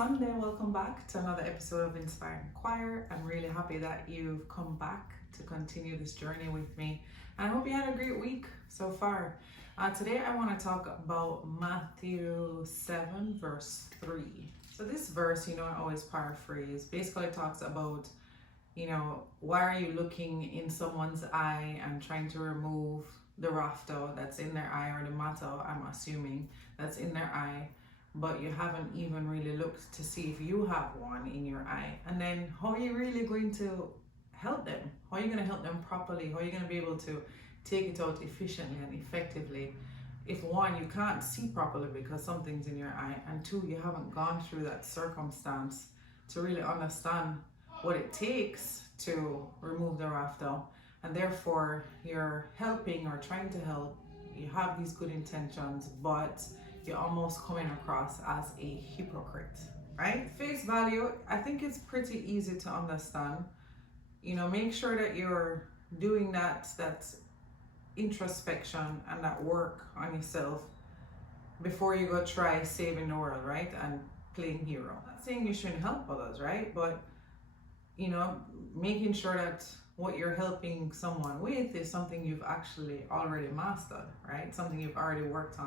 Sunday, welcome back to another episode of Inspiring Choir. I'm really happy that you've come back to continue this journey with me, and I hope you had a great week so far. Today I want to talk about Matthew 7 verse 3. So this verse, I always paraphrase, basically talks about, why are you looking in someone's eye and trying to remove the rafter that's in their eye, or the matter, I'm assuming, that's in their eye, but you haven't even really looked to see if you have one in your eye. And then how are you really going to help them? How are you going to help them properly? How are you going to be able to take it out efficiently and effectively if one, you can't see properly because something's in your eye, and two, you haven't gone through that circumstance to really understand what it takes to remove the rafter, and therefore you're helping or trying to help, you have these good intentions, but you're almost coming across as a hypocrite, right? Face value, I think it's pretty easy to understand. Make sure that you're doing that introspection and that work on yourself before you go try saving the world, right? And playing hero. I'm not saying you shouldn't help others, right? But making sure that what you're helping someone with is something you've actually already mastered, right? Something you've already worked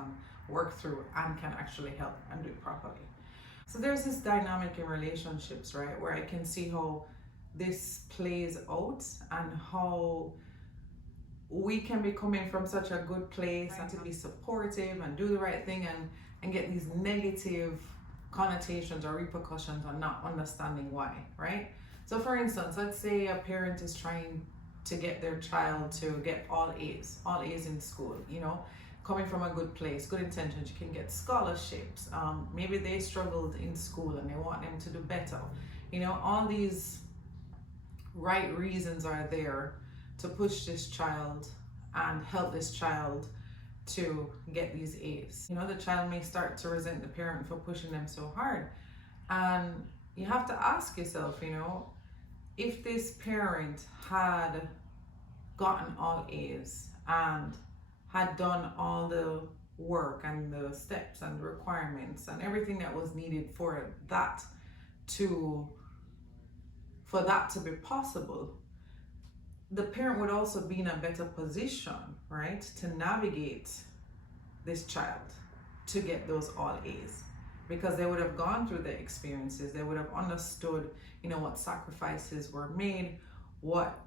through, and can actually help and do it properly. So there's this dynamic in relationships, right, where I can see how this plays out and how we can be coming from such a good place and to be supportive and do the right thing and get these negative connotations or repercussions on not understanding why, right? So for instance, let's say a parent is trying to get their child to get all A's in school, coming from a good place, good intentions. You can get scholarships. Maybe they struggled in school and they want them to do better. All these right reasons are there to push this child and help this child to get these A's. The child may start to resent the parent for pushing them so hard. And you have to ask yourself, if this parent had gotten all A's and had done all the work and the steps and the requirements and everything that was needed for that to be possible, the parent would also be in a better position, right, to navigate this child to get those all A's, because they would have gone through the experiences, they would have understood, what sacrifices were made, what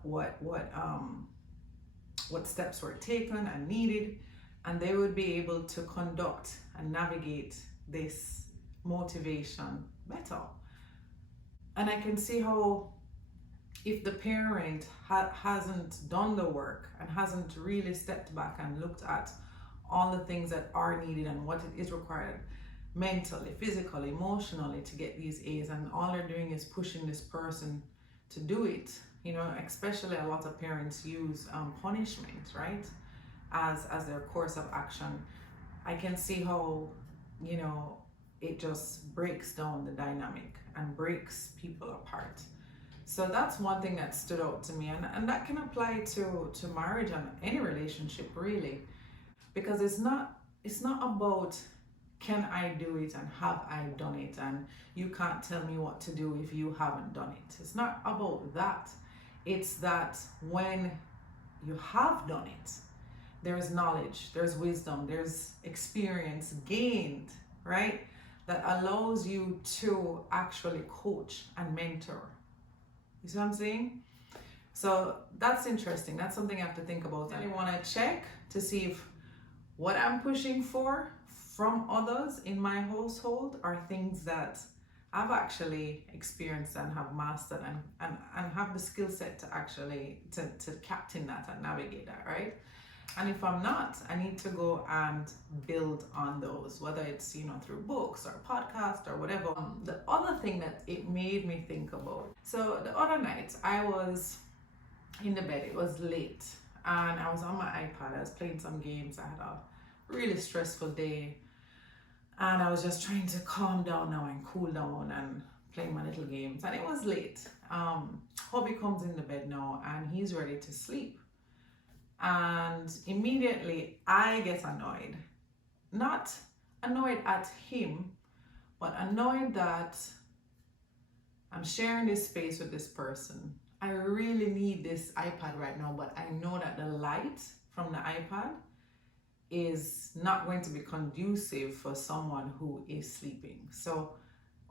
steps were taken and needed, and they would be able to conduct and navigate this motivation better. And I can see how if the parent hasn't done the work and hasn't really stepped back and looked at all the things that are needed and what it is required mentally, physically, emotionally to get these A's, and all they're doing is pushing this person to do it, especially a lot of parents use punishment, right, as their course of action. I can see how, it just breaks down the dynamic and breaks people apart. So that's one thing that stood out to me, and that can apply to marriage and any relationship really, because it's not about can I do it and have I done it, and you can't tell me what to do if you haven't done it. It's not about that. It's that when you have done it, there's knowledge, there's wisdom, there's experience gained, right, that allows you to actually coach and mentor. You see what I'm saying? So that's interesting. That's something I have to think about. And I want to check to see if what I'm pushing for from others in my household are things that I've actually experienced and have mastered and have the skill set to actually to captain that and navigate that, right? And if I'm not, I need to go and build on those, whether it's through books or podcast or whatever. The other thing that it made me think about, so the other night I was in the bed, it was late, and I was on my iPad, I was playing some games. I had a really stressful day, and I was just trying to calm down now and cool down and playing my little games, and it was late. Hubby comes in the bed now and he's ready to sleep, and immediately I get annoyed. Not annoyed at him, But I know that I'm sharing this space with this person. I really need this iPad right now, but I know that the light from the iPad is not going to be conducive for someone who is sleeping, so,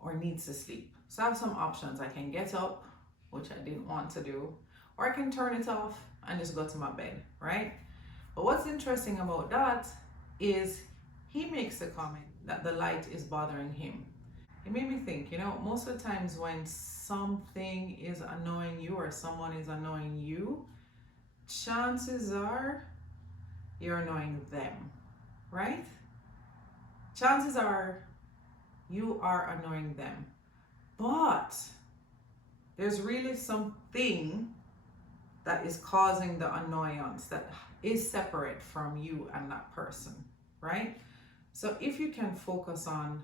or needs to sleep. So I have some options. I can get up, which I didn't want to do, or I can turn it off and just go to my bed, right? But what's interesting about that is he makes the comment that the light is bothering him. It made me think, most of the times when something is annoying you or someone is annoying you, chances are you're annoying them, right? Chances are you are annoying them. But there's really something that is causing the annoyance that is separate from you and that person, right? So if you can focus on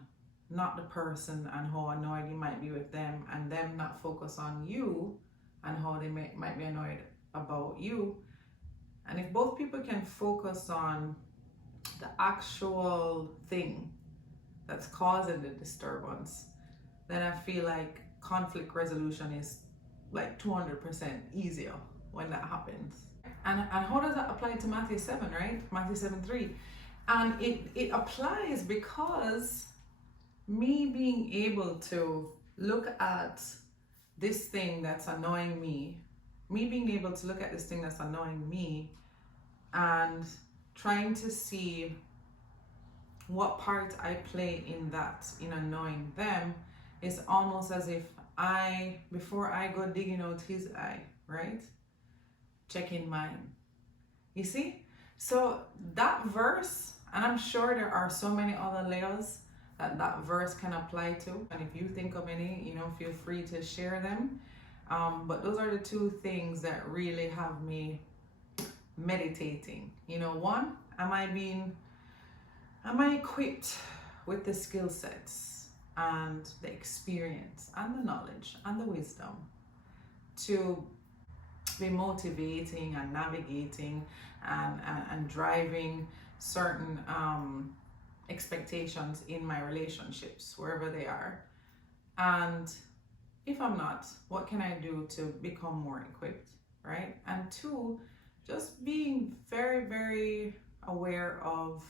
not the person and how annoyed you might be with them, and them not focus on you and how they might be annoyed about you, and if both people can focus on the actual thing that's causing the disturbance, then I feel like conflict resolution is like 200% easier when that happens. And how does that apply to Matthew 7, right? Matthew 7:3. And it applies because me being able to look at this thing that's annoying me, being able to look at this thing that's annoying me and trying to see what part I play in that, in annoying them, is almost as if before I go digging out his eye, right? Checking mine. You see? So that verse, and I'm sure there are so many other layers that verse can apply to. And if you think of any, feel free to share them. But those are the two things that really have me meditating. One, am I equipped with the skill sets and the experience and the knowledge and the wisdom to be motivating and navigating and driving certain expectations in my relationships, wherever they are? And if I'm not, what can I do to become more equipped, right? And two, just being very, very aware of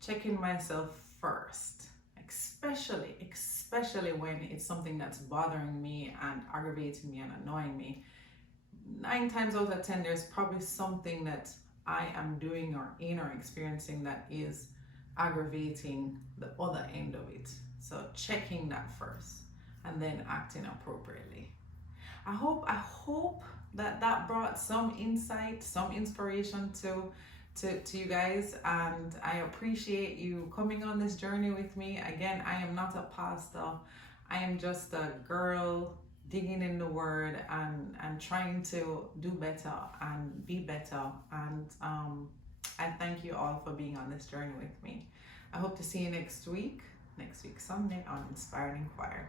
checking myself first, especially when it's something that's bothering me and aggravating me and annoying me. 9 times out of 10, there's probably something that I am doing or experiencing that is aggravating the other end of it. So checking that first and then acting appropriately. I hope that brought some insight, some inspiration to you guys, and I appreciate you coming on this journey with me. Again, I am not a pastor. I am just a girl digging in the word and trying to do better and be better. And I thank you all for being on this journey with me. I hope to see you next week Sunday on Inspire and Inquire.